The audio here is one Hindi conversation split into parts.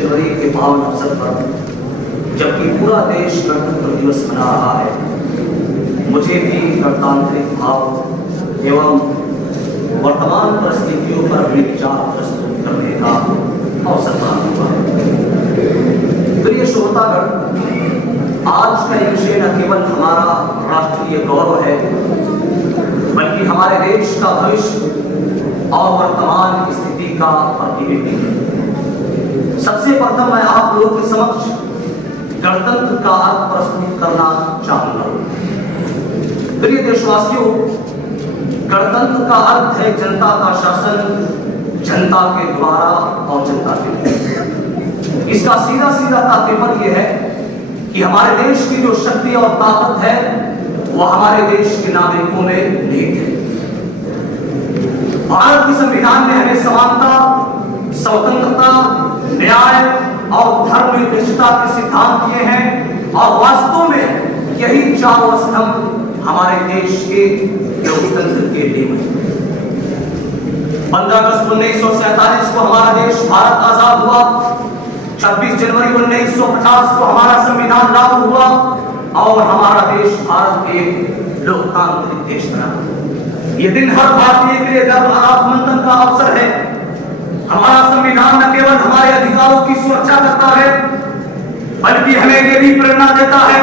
जनवरी के पावन अवसर पर जबकि पूरा देश गणतंत्र दिवस मना रहा है, मुझे भी गणतांत्रिक भाव एवं वर्तमान परिस्थितियों पर अपने विचार प्रस्तुत करने का अवसर प्राप्त हुआ। प्रिय श्रोतागण, आज का ये विषय न केवल हमारा राष्ट्रीय गौरव है, बल्कि हमारे देश का भविष्य और वर्तमान स्थिति का प्रतिबिंब है। सबसे प्रथम मैं आप लोगों के समक्ष गणतंत्र का अर्थ प्रस्तुत करना चाहूंगा। प्रिय देशवासियों, गणतंत्र का अर्थ है जनता का शासन, जनता के द्वारा और जनता के लिए। इसका सीधा सीधा तात्पर्य यह है कि हमारे देश की जो शक्ति और ताकत है वह हमारे देश के नागरिकों में निहित है। भारत के संविधान ने हमें समानता, स्वतंत्रता, न्याय और धर्मनिरपेक्षता के सिद्धांत दिए हैं और वास्तव में यही चारों स्तंभ हमारे देश के लोकतंत्र के लिए 15 अगस्त 1947 को हमारा देश भारत आजाद हुआ। 26 जनवरी 1950 को हमारा संविधान लागू हुआ और हमारा देश भारत एक लोकतांत्रिक देश बना। ये दिन हर भारतीय के लिए गर्व और आत्ममंथन का अवसर है। हमारा संविधान न केवल हमारे अधिकारों की सुरक्षा करता है, बल्कि हमें ये भी प्रेरणा देता है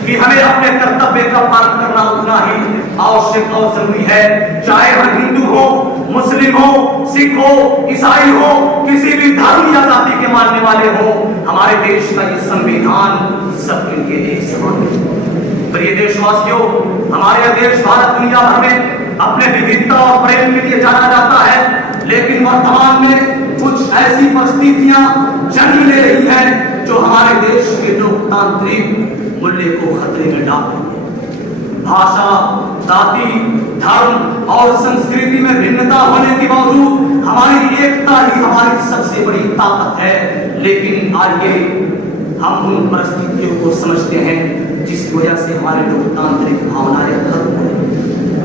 कि हमें अपने कर्तव्य का पालन करना उतना ही आवश्यक और जरूरी है। चाहे हम हिंदू हो, मुस्लिम हो, सिख हो, ईसाई हो, किसी भी धर्म या जाति के मानने वाले हो, हमारे देश का ये संविधान सबके लिए एक समान है। प्रिय देशवासियों, हमारे देश भारत दुनिया भर में अपने विविधता और प्रेम के लिए जाना जाता है, लेकिन वर्तमान में कुछ ऐसी परिस्थितियां जन्म ले रही हैं जो हमारे देश के लोकतांत्रिक मूल्य को खतरे में डाल रही है। भाषा, जाति, धर्म और संस्कृति में भिन्नता होने के बावजूद हमारी एकता ही हमारी सबसे बड़ी ताकत है। लेकिन आइए हम उन परिस्थितियों को समझते हैं जिसकी वजह से हमारे लोकतांत्रिक भावनाएं खत्म हो रही हैं।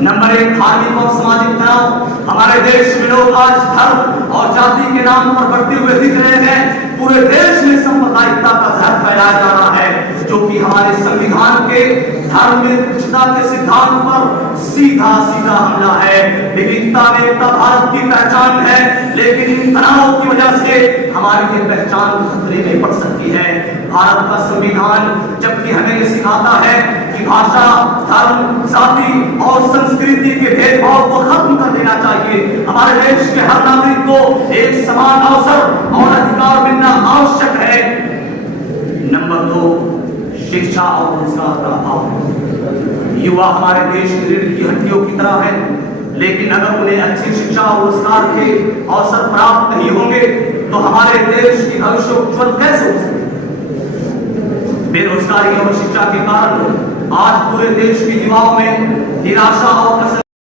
नंबर 1, धार्मिक और सामाजिक तनाव। हमारे देश में लोग आज धर्म और जाति के नाम पर बढ़ते हुए दिख रहे हैं। पूरे देश में सांप्रदायिकता का जहर फैलाया जा रहा है, जो कि हमारे संविधान के धर्मनिरपेक्षता के सिद्धांत पर सीधा सीधा हमला है। विविधता में एकता भारत की पहचान है, लेकिन इन तनावों की वजह से हमारी ये पहचान खतरे में पड़ सकती है। भारत का संविधान जबकि हमें ये सिखाता है कि भाषा, धर्म, जाति और संस्कृति के भेदभाव को खत्म कर देना चाहिए, हमारे देश के हर नागरिक को एक समान अवसर और अधिकार मिलना आवश्यक है। नंबर 2, शिक्षा और रोजगार का अभाव। युवा हमारे देश की रीढ़ की हड्डियों की तरह है, लेकिन अगर उन्हें अच्छी शिक्षा और रोजगार के अवसर प्राप्त नहीं होंगे तो हमारे देश की भविष्य उज्जवल कैसे हो सकती है? बेरोजगारी और शिक्षा के कारण आज पूरे देश के युवाओं में निराशा और